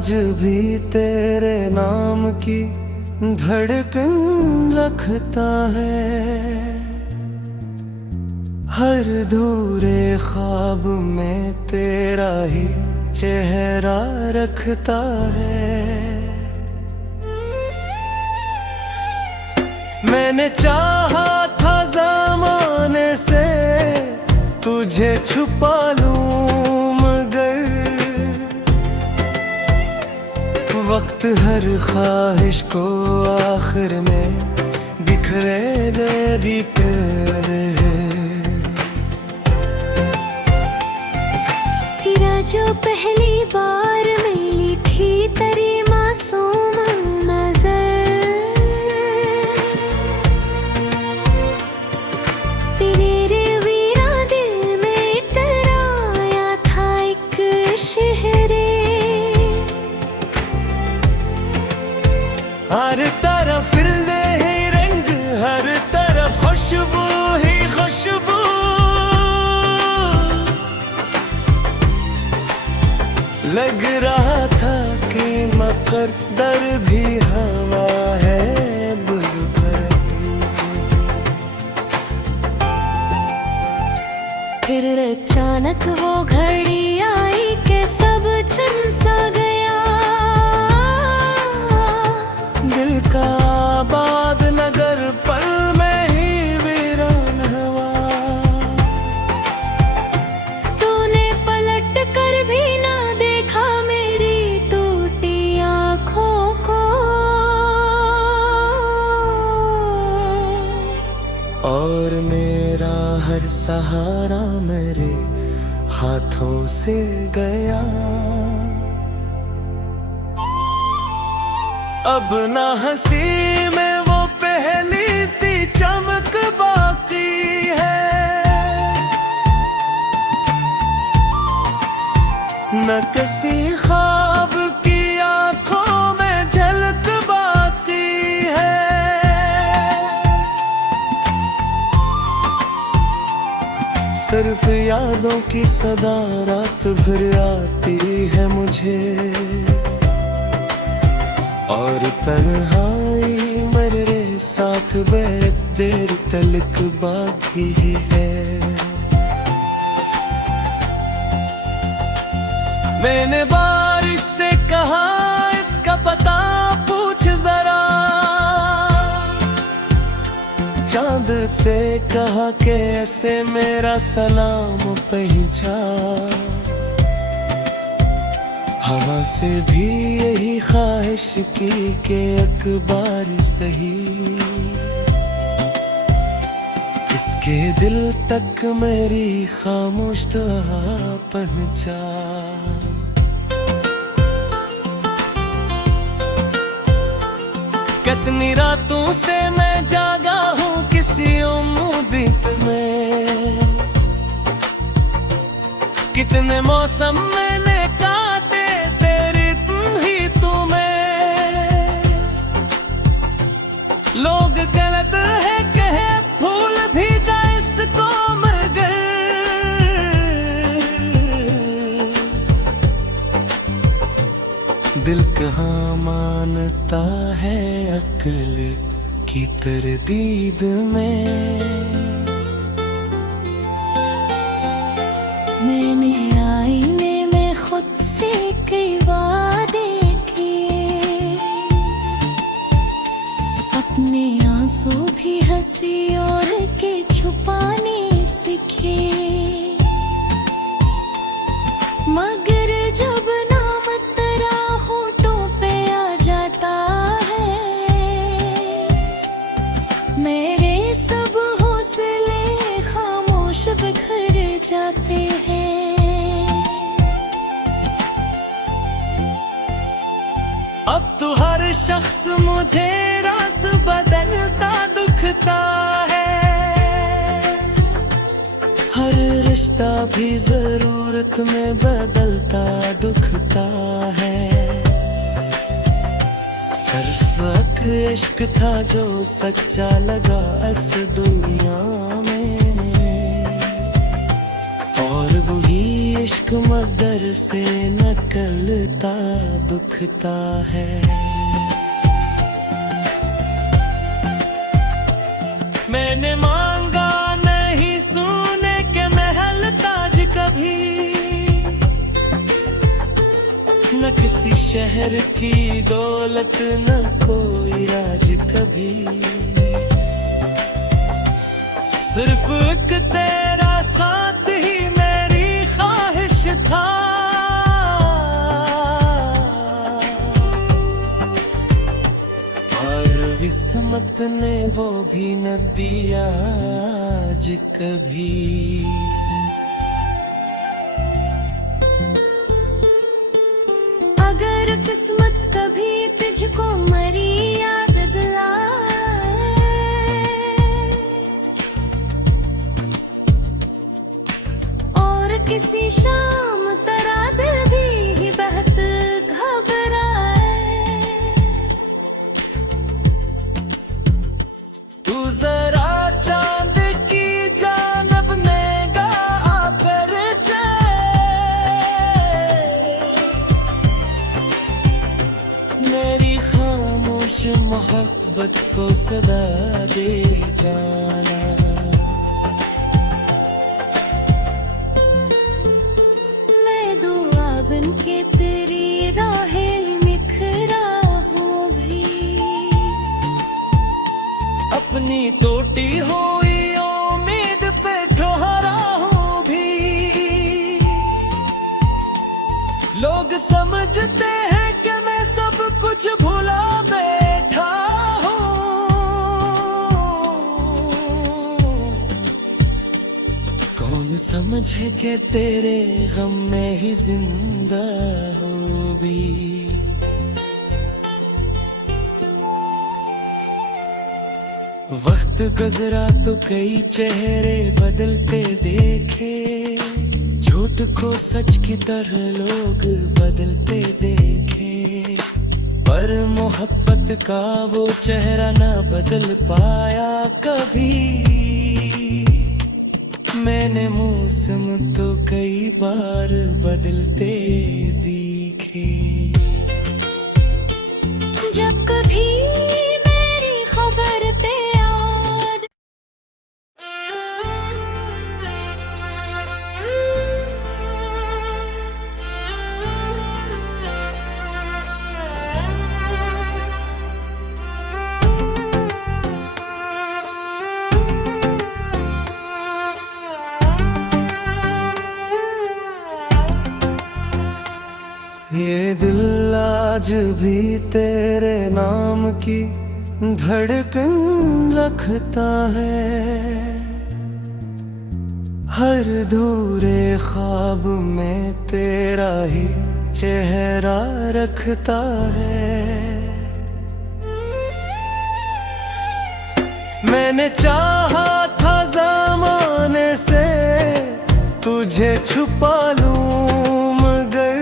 आज भी तेरे नाम की धड़कन रखता है। हर धूरे ख्वाब में तेरा ही चेहरा रखता है। मैंने चाहा था ज़माने से तुझे छुपा लूं, मगर वक्त हर ख्वाहिश को आखिर में बिखरे दे तेरा जो पहली बार मिली थी तेरी मासूम नजर, मेरे वीरा दिल में तराया था एक शहरे। हर तरफ फिरने ही रंग, हर तरफ खुशबू ही खुशबू। लग रहा था कि मुकद्दर भी हवा है बुलबुल। फिर अचानक वो घड़ी आई कि सब छन सा गया। दिल का आबाद नगर पल में ही वीरान हुआ। तूने पलट कर भी ना देखा मेरी टूटी आँखों को, और मेरा हर सहारा मेरे हाथों से गया। अब ना हंसी में वो पहली सी चमक बाकी है, न किसी ख्वाब की आंखों में झलक बाकी है। सिर्फ यादों की सदा रात भर आती है मुझे, और तन्हाई मेरे साथ बहुत देर तलक बाकी है। मैंने बारिश से कहा इसका पता पूछ जरा, चांद से कहा कि ऐसे मेरा सलाम पहुंचा। हवा से भी यही ख्वाहिश की कि अखबार सही इसके दिल तक मेरी खामोश दुआ पहुंचा। कितनी रातों से मैं जागा हूँ किसी उम्मीद में, कितने मौसम मैंने काटे तेरी तुम ही तुम्हें। लोग गलत है कहे भूल भी जाए इसको, मगर दिल कहाँ मानता है अक्ल की तरदीद में। मैंने आईने में खुद से कई वादे किए, अपने आंसू भी हंसी और के छुपाने सीखे। मगर जब नाम तेरा होठों पे आ जाता है, मेरे सब हौसले खामोश बिखर जाते हैं। अब तो हर शख्स मुझे रास बदलता दुखता है, हर रिश्ता भी जरूरत में बदलता दुखता है। सिर्फ इश्क था जो सच्चा लगा इस दुनिया में, और वही इश्क मगर से निकलता दुखता है। मैंने मांगा नहीं सोने के महल ताज कभी, न किसी शहर की दौलत न कोई राज कभी। सिर्फ एक तेरा साथ ही मेरी ख्वाहिश था, और किस्मत ने वो भी न दिया आज कभी। अगर किस्मत कभी तुझको मरी याद दिलाए, और किसी शाम तेरा दिल भी बहत घबराए, तू जरा चांद की जानब निगाह कर मेरी खामोश मोहब्बत को सदा दे जाना। मैं दुआ बन के तेरी राहें निखरा हूँ भी, अपनी टूटी हुई उम्मीद पे ठहरा हूँ भी। लोग समझते हैं कि मैं सब कुछ भुला बैठा हूँ, कौन समझे कि तेरे गम में ही जिंदा हो भी। वक्त गुजरा तो कई चेहरे बदलते देखे, झूठ को सच की तरह लोग बदलते देखे, पर मोहब्बत का वो चेहरा ना बदल पाया कभी। मैंने मौसम तो कई बार बदलते देखे, जब कभी मेरी खबर पे याद ये दिल आज भी तेरे नाम की धड़कन रखता है, हर धूरे ख्वाब में तेरा ही चेहरा रखता है। मैंने चाहा था ज़माने से तुझे छुपा लूं, मगर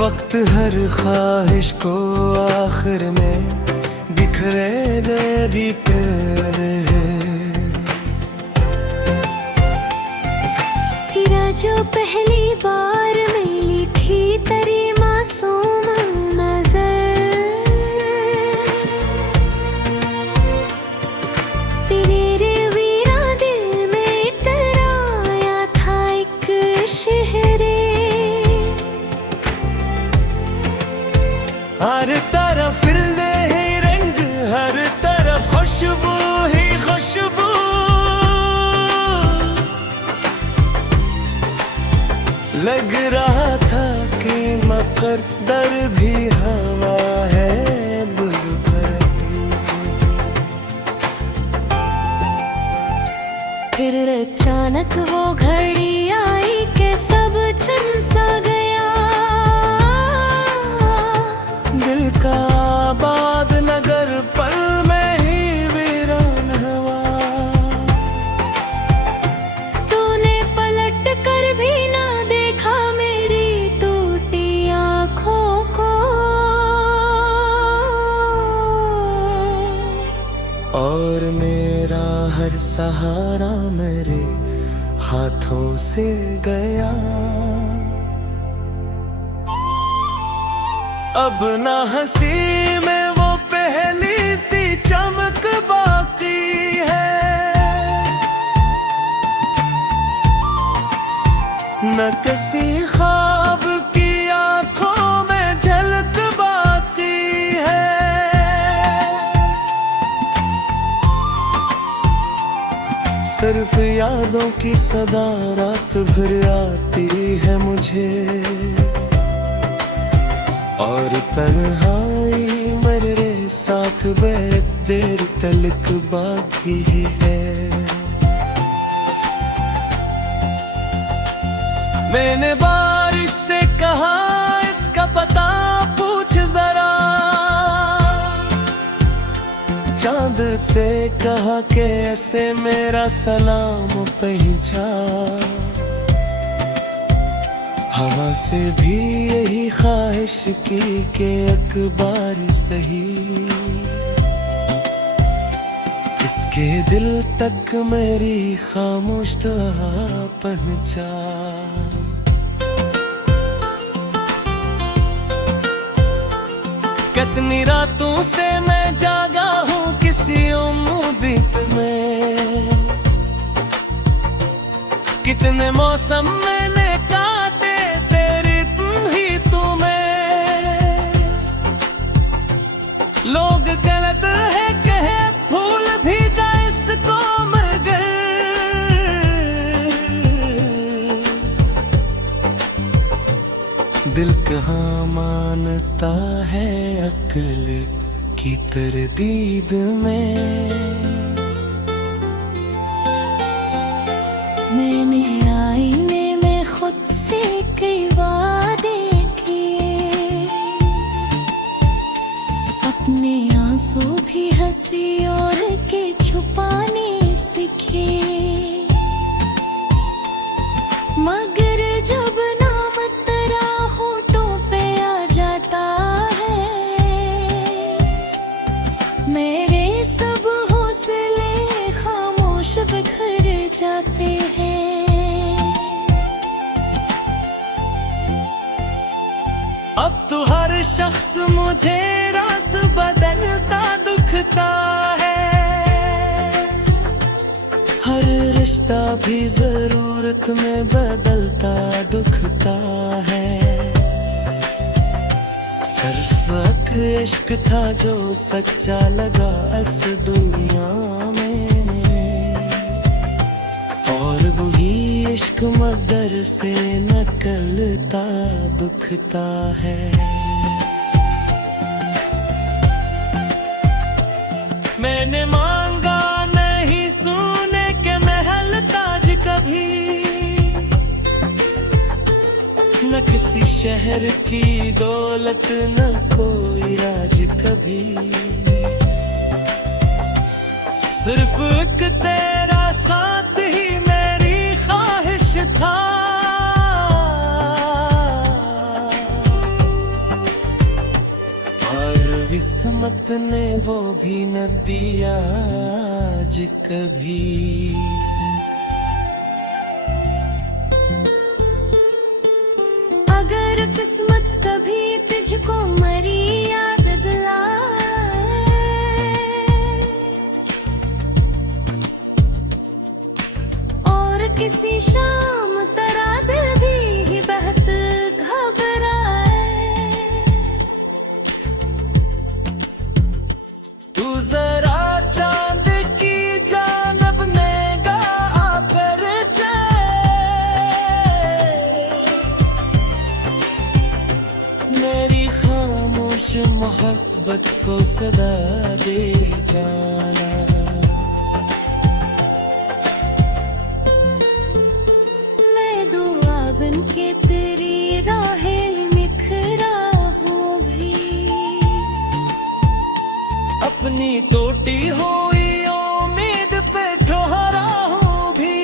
वक्त हर ख्वाहिश को आखिर में बिखरे दे है। तेरा जो पहली बार मिली थी तेरी मासूम नजर, तेरे वीरा दिल में इतराया था एक शहरे, हर तरफ फिरने ही रंग, हर तरफ खुशबू ही खुशबू, लग रहा था कि मुकद्दर भी हवा है बुलबुल। फिर अचानक वो घड़ी आई कि सब छिन सा गया, दिल का आबाद नगर पल में ही वीरान हुआ। तूने पलट कर भी ना देखा मेरी टूटी आँखों को, और मेरा हर सहारा मेरे हाथों से गया। अब ना हंसी में वो पहली सी चमक बाकी है, न किसी ख्वाब की आंखों में झलक बाकी है। सिर्फ यादों की सदा रात भर आती है मुझे, और तन्हाई मेरे साथ बहुत देर तलक बाकी है। मैंने बारिश से कहा इसका पता पूछ जरा, चांद से कहा कि ऐसे मेरा सलाम पहुंचा। हवा से भी यही ख्वाहिश की कि अखबार सही, इसके दिल तक मेरी खामोश दुआ पहुंचा। कितनी रातों से मैं जागा हूँ किसी उम्मीद में, कितने मौसम मैंने काटे तेरी तुम ही तुम्हें। लोग गलत है कहे भूल भी जाए इसको, मगर दिल कहाँ मानता है अक्ल की तरदीद में। मैंने आईने में खुद से कई वादे किए, अपने आंसू भी हंसी और के छुपाने सीखे। मगर जब नाम तेरा होठों पे आ जाता है, मेरे सब हौसले खामोश बिखर जाते हैं। अब तो हर शख्स मुझे रास बदलता दुखता है, हर रिश्ता भी जरूरत में बदलता दुखता है। सिर्फ एक इश्क था जो सच्चा लगा इस दुनिया में, और वही इश्क मगर से निकलता दुखता है। मैंने मांगा नहीं सोने के महल ताज कभी, न किसी शहर की दौलत न कोई राज कभी। सिर्फ एक तेरा साथ ही मेरी ख्वाहिश था, और किस्मत ने वो भी न दिया आज कभी। अगर किस्मत कभी तुझको मरी याद दिलाए, और किसी शाम तेरा दिल भी बहुत घबराए, तू जरा चांद की जानब निगाह आकर मेरी खामोश मोहब्बत को सदा दे जाना। मैं दुआ बन के तेरी राहें निखरा हूँ भी, अपनी टूटी हुई उम्मीद पे ठहरा हूँ भी।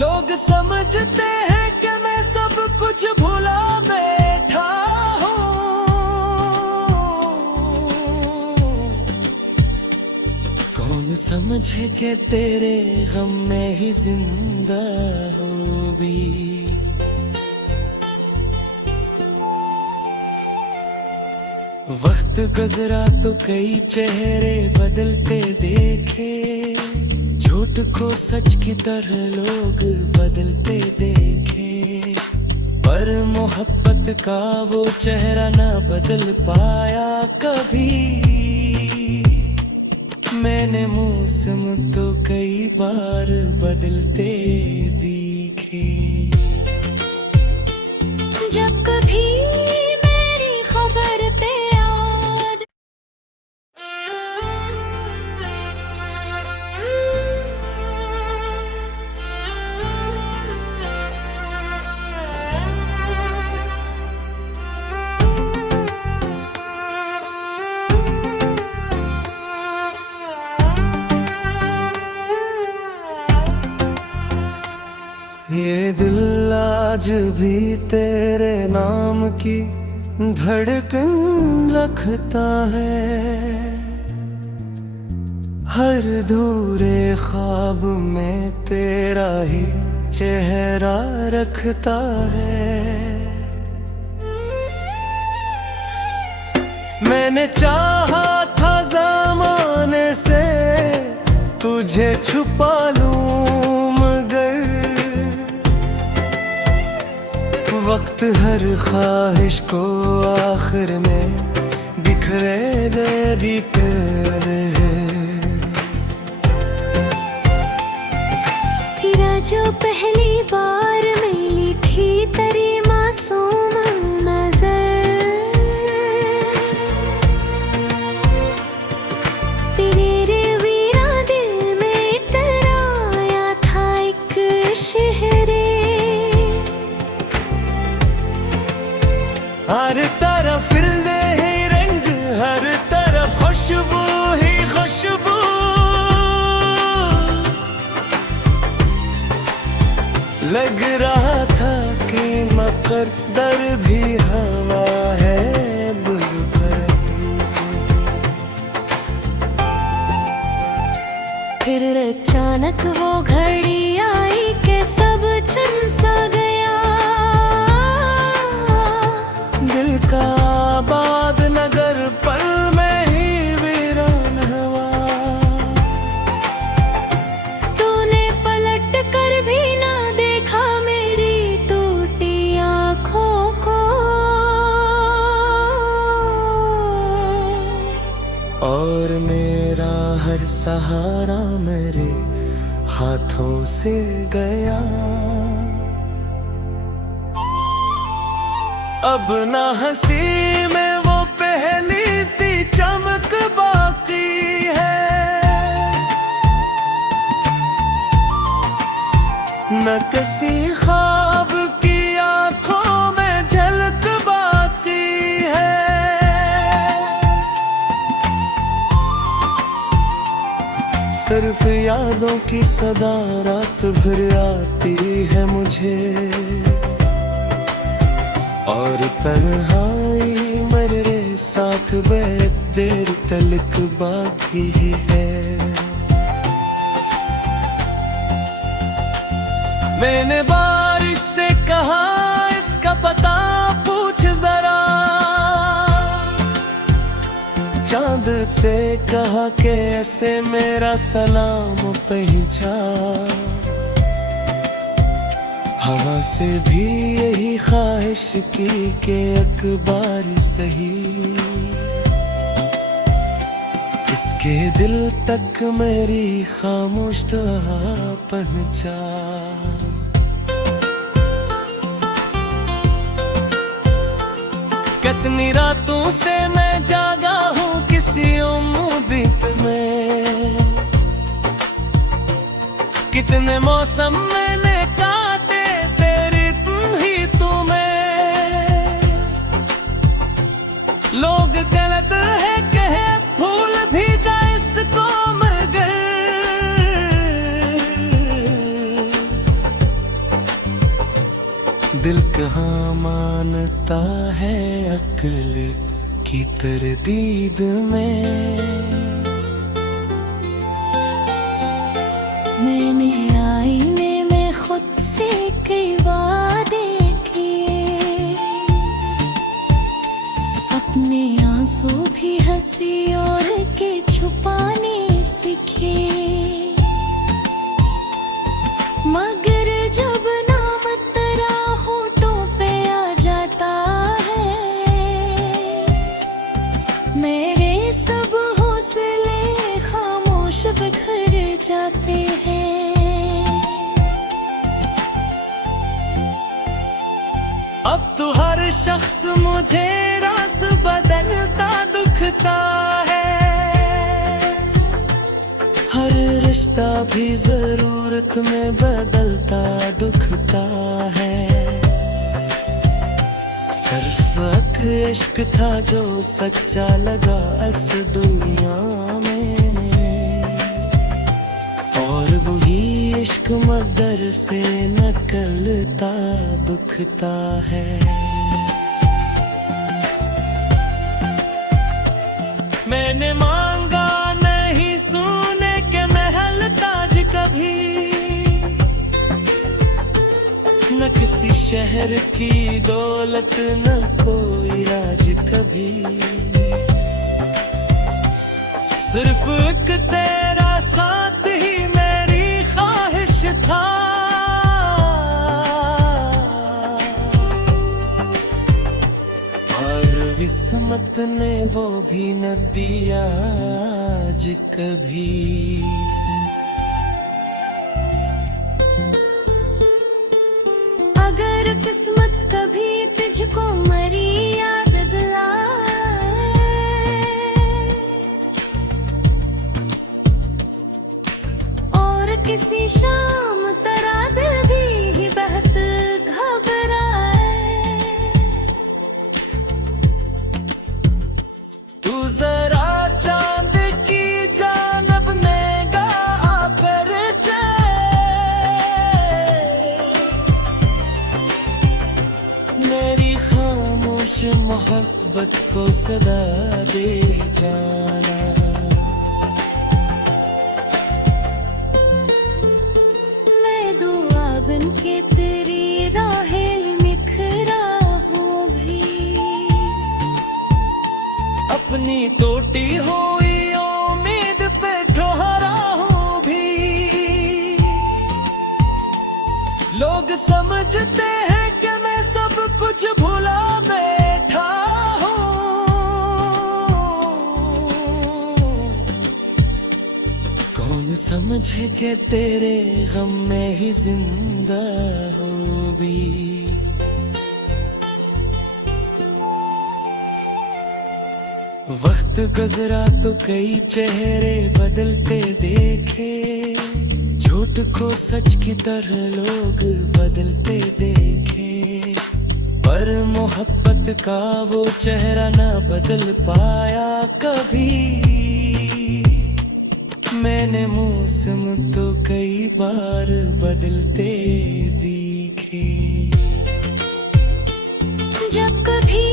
लोग समझते हैं कि मैं सब कुछ भुला बैठा हूँ, कौन समझे के तेरे गम में ही जिंदा हूँ भी। वक्त गुजरा तो कई चेहरे बदलते देखे, झूठ को सच की तरह लोग बदलते देखे, पर मोहब्बत का वो चेहरा ना बदल पाया कभी। मैंने मौसम तो कई बार बदलते देखे। जब कभी मेरी खबर पे याद ये दिल आज भी तेरे नाम की धड़कन रखता है, हर धूरे ख्वाब में तेरा ही चेहरा रखता है। मैंने चाहा था ज़माने से तुझे छुपा लूं, वक्त हर ख्वाहिश को आखिर में बिखरे दे तेरा जो पहली बार मिली थी तेरी मासूम नजर, तेरे वीरा दिल में तराया था एक शहरे। हर तरफ फिरने ही रंग, हर तरफ खुशबू ही खुशबू, लग रहा था कि मुकद्दर भी हवा है बुलबुल। फिर अचानक वो घड़ी आई कि सब छन सा गया, दिल का आबाद नगर पल में ही वीरान हुआ। तूने पलट कर भी ना देखा मेरी टूटी आँखों को, और मेरा हर सहारा मेरे हाथों से गया। अब ना हंसी में वो पहली सी चमक बाकी है, न किसी ख्वाब की आंखों में झलक बाकी है। सिर्फ यादों की सदा रात भर आती है मुझे, और तन्हाई मेरे साथ बहुत देर तलक बाकी है। मैंने बारिश से कहा इसका पता पूछ जरा, चांद से कहा कि ऐसे मेरा सलाम पहुंचा, हवा से भी यही ख्वाहिश की कि अखबार सही इसके दिल तक मेरी खामोश दुआ पहुंचा। कितनी रातों से मैं जागा हूँ किसी उम्मीद में, कितने मौसम मैंने काटे तेरी तुम ही तुम्हें। लोग गलत है कहे भूल भी जाए इसको मगर, दिल कहाँ मानता है अक्ल की तरदीद में। भी हंसी और के छुपाने सीखे, मगर जब नाम तेरा होठों पे आ जाता है, मेरे सब हौसले खामोश बिखर जाते हैं। अब तो हर शख्स मुझे रास बदलता दुखता है, हर रिश्ता भी जरूरत में बदलता दुखता है। सिर्फ एक इश्क था जो सच्चा लगा इस दुनिया में, और वही इश्क मगर से निकलता दुखता है। मैंने मांगा नहीं सोने के महल ताज कभी, न किसी शहर की दौलत न कोई राज कभी, सिर्फ एक तेरा साथ ही मेरी ख्वाहिश था। और किस्मत ने वो भी न दिया आज कभी। अगर किस्मत कभी तुझको मरी याद दिलाए, और किसी शाम तेरा दिल भी बहुत घबराए, तू जरा चांद की जानब निगाह कर मेरी खामोश मोहब्बत को सदा दे जाना। मैं दुआ बन के तेरी राहें निखरा हूँ भी, अपनी टूटी हुई उम्मीद पे ठहरा हूँ भी। लोग समझते हैं कि मैं सब कुछ भुला बैठा हूँ, कौन समझे कि तेरे गम में ही जिंदा हूँ भी। वक्त गुजरा तो कई चेहरे बदलते देखे, झूठ को सच की तरह लोग बदलते देखे, पर मोहब्बत का वो चेहरा ना बदल पाया कभी। मैंने मौसम तो कई बार बदलते देखे, जब कभी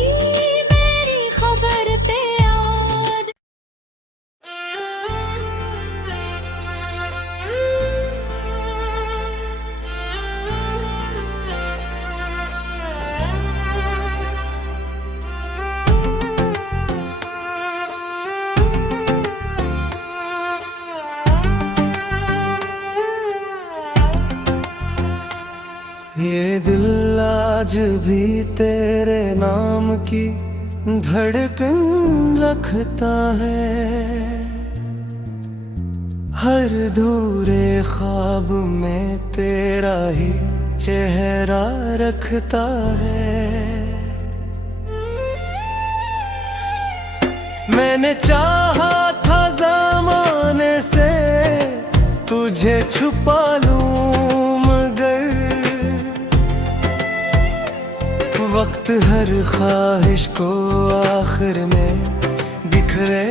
मेरी खबर पे याद ये दिल आज भी तेरे नाम की धड़कन रखता है, हर धूरे ख्वाब में तेरा ही चेहरा रखता है। मैंने चाहा था ज़माने से तुझे छुपा लूं, मगर वक्त हर ख्वाहिश को आखिर में बिखरे